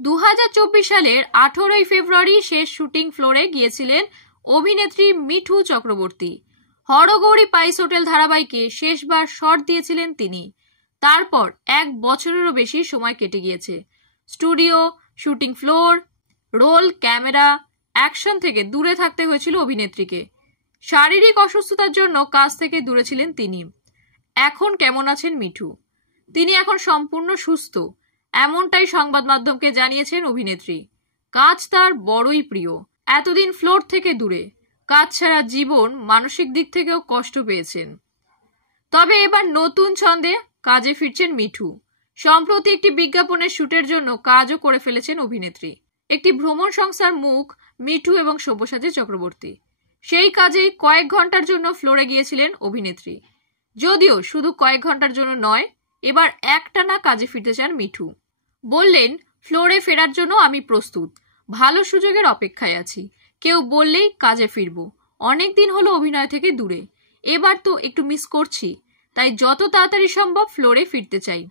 2024 সালের 18 ফেব্রুয়ারি শেষ শুটিং ফ্লোরে গিয়েছিলেন অভিনেত্রী মিঠু চক্রবর্তী। হরগৌরী পাইস হোটেল ধারাবাহিকে শেষবার শট দিয়েছিলেন তিনি। তারপর 1 বছরেরও বেশি সময় কেটে গিয়েছে। Studio, shooting floor, roll, camera, action থেকে দূরে থাকতে হয়েছিল অভিনেত্রীকে। শারীরিক অসুস্থতার জন্য কাজ থেকে দূরে ছিলেন তিনি। এখন কেমন আছেন মিঠু? তিনি এখন সম্পূর্ণ সুস্থ, এমনটাই সংবাদ মাধ্যমকে জানিয়েছেন অভিনেত্রী। কাজ তার বড়ই প্রিয়। এতদিন ফ্লোর থেকে দূরে, কাজ ছাড়া জীবন মানসিক দিক থেকেও কষ্ট পেয়েছেন। তবে এবার নতুন ছন্দে কাজে ফিরছেন মিঠু। সম্প্রতি একটি বিজ্ঞাপনের শুটের জন্য কাজও করে ফেলেছেন অভিনেত্রী। একটি ভ্রমণ সংস্থার মুখ মিঠু এবং সব্যসাচী চক্রবর্তী। সেই কাজেই কয়েক ঘন্টার জন্য ফ্লোরে গিয়েছিলেন অভিনেত্রী। যদিও শুধু কয়েক ঘন্টার জন্য নয়, এবার একটানা কাজে ফিরতে চান মিঠু। বললেন, ফ্লোরে ফেরার জন্য আমি প্রস্তুত, ভালো সুযোগের অপেক্ষায় আছি। কেউ বললেই কাজে ফিরবো। অনেকদিন হলো অভিনয় থেকে দূরে, এবার তো একটু মিস করছি, তাই যত তাড়াতাড়ি সম্ভব ফ্লোরে ফিরতে চাই।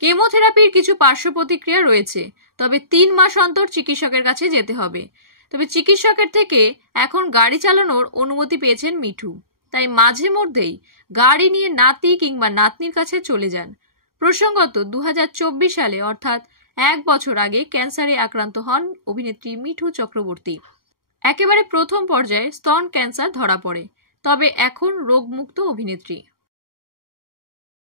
কেমোথেরাপির কিছু পার্শ্ব প্রতিক্রিয়া রয়েছে, তবে 3 মাস অন্তর চিকিৎসকের কাছে যেতে হবে। তবে চিকিৎসকের থেকে এখন গাড়ি চালানোর অনুমতি পেয়েছেন মিঠু, তাই মাঝে মধ্যেই গাড়ি নিয়ে নাতি কিংবা নাতনির কাছে চলে যান। প্রসঙ্গত 2024 সালে অর্থাৎ 1 বছর আগে ক্যান্সারে আক্রান্ত হন অভিনেত্রী মিঠু চক্রবর্তী। একেবারে প্রথম পর্যায়ে স্তন ক্যান্সার ধরা পড়ে, তবে এখন রোগমুক্ত অভিনেত্রী।